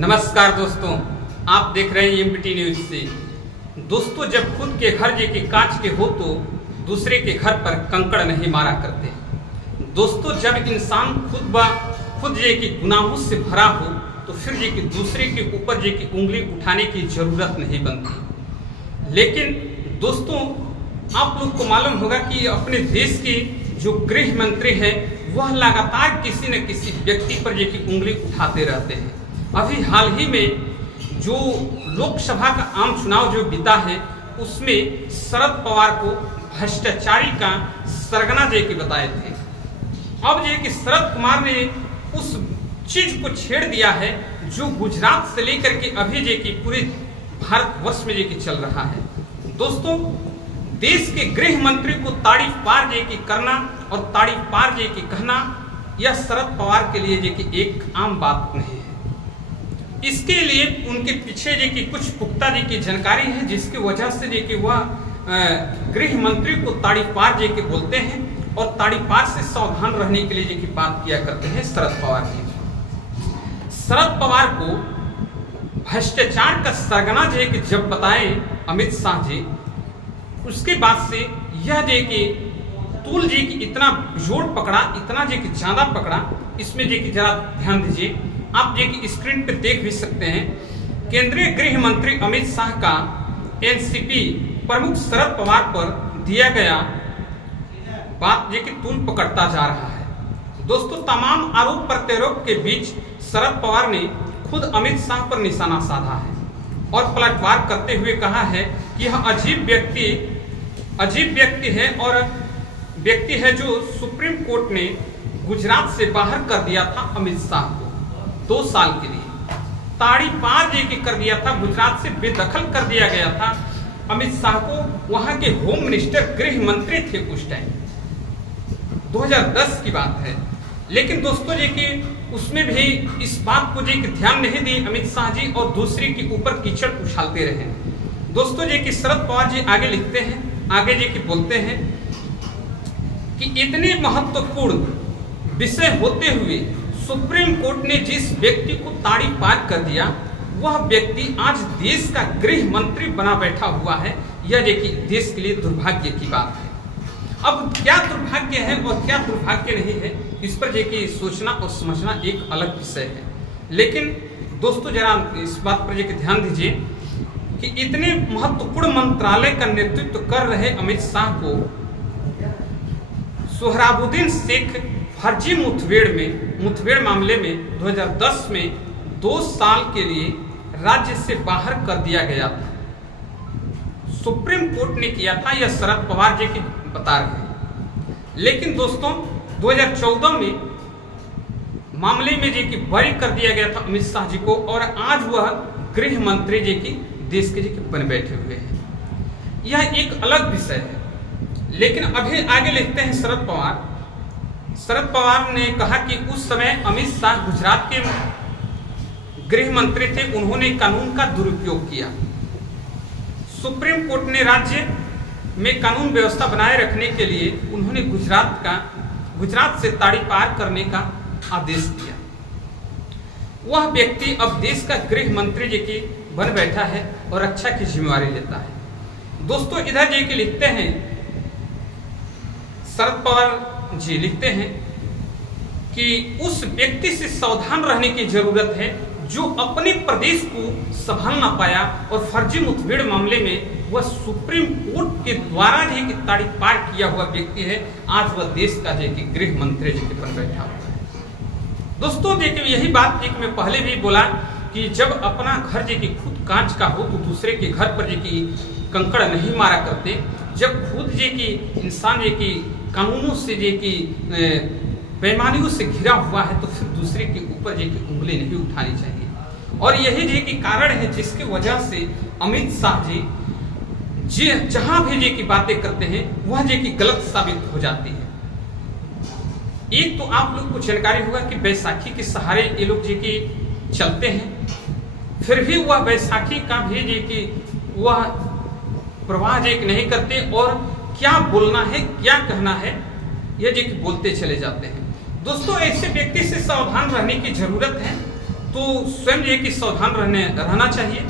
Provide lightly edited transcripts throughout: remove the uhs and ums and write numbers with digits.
नमस्कार दोस्तों, आप देख रहे हैं एमपीटी न्यूज से। दोस्तों, जब खुद के घर के कांच के हो तो दूसरे के घर पर कंकड़ नहीं मारा करते। दोस्तों, जब इंसान खुद की गुनाहों से भरा हो तो फिर कि दूसरे के ऊपर की उंगली उठाने की जरूरत नहीं बनती। लेकिन दोस्तों, आप लोग को मालूम होगा कि अपने देश के जो गृह मंत्री हैं वह लगातार किसी न किसी व्यक्ति पर की उंगली उठाते रहते हैं। अभी हाल ही में जो लोकसभा का आम चुनाव जो बीता है उसमें शरद पवार को भ्रष्टाचारी का सरगना के बताए थे। अब कि शरद कुमार ने उस चीज को छेड़ दिया है जो गुजरात से लेकर के अभी कि पूरे भारतवर्ष में कि चल रहा है। दोस्तों, देश के गृह मंत्री को ताड़ी पार की करना और ताड़ी पार की कहना यह शरद पवार के लिए कि एक आम बात नहीं है। इसके लिए उनके पीछे कि कुछ पुख्ता की जानकारी है, जिसकी वजह से कि वह गृह मंत्री को ताड़ी पार के बोलते हैं और ताड़ी पार से सावधान रहने के लिए कि बात किया करते हैं शरद पवार जी। शरद पवार को भ्रष्टाचार का सरगना कि जब बताए अमित शाह जी, उसके बाद से यह कि तूल की इतना जोर पकड़ा, इतना कि ज्यादा पकड़ा। इसमें कि जरा ध्यान दीजिए, आप कि स्क्रीन पे देख भी सकते हैं। केंद्रीय गृह मंत्री अमित शाह का एनसीपी प्रमुख शरद पवार पर दिया गया बात कि तूल पकड़ता जा रहा है। दोस्तों, तमाम आरोप प्रत्यारोप के बीच शरद पवार ने खुद अमित शाह पर निशाना साधा है और पलटवार करते हुए कहा है कि यह अजीब व्यक्ति है और व्यक्ति है जो सुप्रीम कोर्ट ने गुजरात से बाहर कर दिया था अमित शाह को 2 साल के लिए। ताड़ी पार की कर दिया था, गुजरात से बेदखल कर दिया गया था अमित शाह को। वहां के होम मिनिस्टर गृह मंत्री थे उस टाइम, 2010 की बात है। लेकिन दोस्तों कि उसमें भी इस बात को कि ध्यान नहीं दी अमित शाह जी और दूसरे के ऊपर कीचड़ उछालते रहे। दोस्तों, कि शरद पवार जी आगे लिखते हैं, आगे कि बोलते हैं कि इतने महत्वपूर्ण विषय होते हुए सुप्रीम कोर्ट ने जिस व्यक्ति को ताड़ी पार कर दिया वह व्यक्ति आज देश का गृह मंत्री बना बैठा हुआ है। यह कि देश के लिए दुर्भाग्य की बात है। अब क्या दुर्भाग्य है और क्या दुर्भाग्य नहीं है, इस पर कि सोचना और समझना एक अलग विषय है। लेकिन दोस्तों, जरा इस बात पर कि ध्यान दीजिए कि इतने महत्वपूर्ण मंत्रालय का नेतृत्व कर रहे अमित शाह को सोहराबुद्दीन शेख फर्जी मुठभेड़ मामले में 2010 में 2 साल के लिए राज्य से बाहर कर दिया गया था। सुप्रीम कोर्ट ने किया था, यह शरद पवार जी की बता रहे हैं। लेकिन दोस्तों, 2014 में मामले में कि बरी कर दिया गया था अमित शाह जी को और आज वह गृह मंत्री जी की देश के बन बैठे हुए हैं। यह एक अलग विषय है। लेकिन अभी आगे लिखते हैं शरद पवार ने कहा कि उस समय अमित शाह गुजरात के गृह मंत्री थे, उन्होंने कानून का दुरुपयोग किया। सुप्रीम कोर्ट ने राज्य में कानून व्यवस्था बनाए रखने के लिए उन्होंने गुजरात से ताड़ी पार करने का आदेश दिया। वह व्यक्ति अब देश का गृह मंत्री जी की बन बैठा है और रक्षा की जिम्मेवारी लेता है। दोस्तों, इधर कि लिखते हैं शरद पवार जी लिखते हैं कि उस व्यक्ति से सावधान रहने की जरूरत है जो अपने प्रदेश को संभाल ना पाया और फर्जी मुठभेड़ मामले में वह सुप्रीम कोर्ट के द्वारा कि ताड़ी पार किया हुआ व्यक्ति है। आज वह देश का कि गृह मंत्री जी बन बैठा हुआ है। दोस्तों, देखिए यही बात मैं पहले भी बोला कि जब अपना घर कि खुद कांच का हो तो दूसरे के घर पर कि कंकड़ नहीं मारा करते। जब खुद कि इंसान कि कानूनों से कि बेईमानियों से घिरा हुआ है तो फिर दूसरे के ऊपर कि उंगली नहीं उठानी चाहिए। और यही कि कारण है जिसकी वजह से अमित शाह जी जहां भी कि बातें करते हैं वह कि गलत साबित हो जाती है। एक तो आप लोग को जानकारी होगा कि बैसाखी के सहारे ये लोग कि चलते हैं, फिर भी वह बैसाखी का भी कि वह प्रवाह नहीं करते और क्या बोलना है क्या कहना है यह कि बोलते चले जाते हैं। दोस्तों, ऐसे व्यक्ति से सावधान रहने की जरूरत है तो स्वयं ये कि सावधान रहना चाहिए।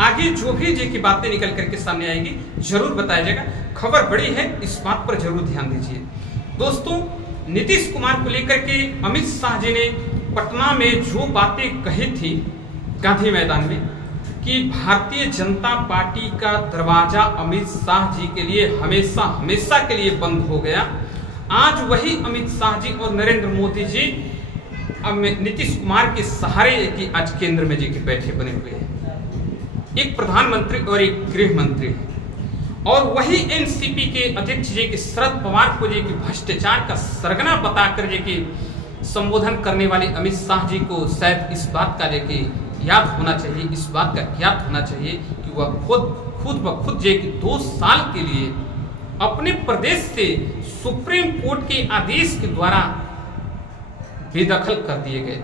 आगे जो भी जे की बातें निकल करके सामने आएगी जरूर बताया जाएगा। खबर बड़ी है, इस बात पर जरूर ध्यान दीजिए। दोस्तों, नीतीश कुमार को लेकर के अमित शाह जी ने पटना में जो बातें कही थी गांधी मैदान में कि भारतीय जनता पार्टी का दरवाजा अमित शाह जी के लिए हमेशा हमेशा के लिए बंद हो गया। आज वही अमित शाह जी और नरेंद्र मोदी जी नीतीश कुमार के सहारे की आज केंद्र में जी के बैठे बने हुए हैं। एक प्रधानमंत्री और एक गृह मंत्री है, और वही एनसीपी के अध्यक्ष जी के शरद पवार को जी की भ्रष्टाचार का सरगना बताकर जी की संबोधन करने वाले अमित शाह जी को शायद इस बात का जी याद होना चाहिए, इस बात का ज्ञात होना चाहिए कि वह खुद ब खुद जे कि 2 साल के लिए अपने प्रदेश से सुप्रीम कोर्ट के आदेश के द्वारा बेदखल कर दिए गए।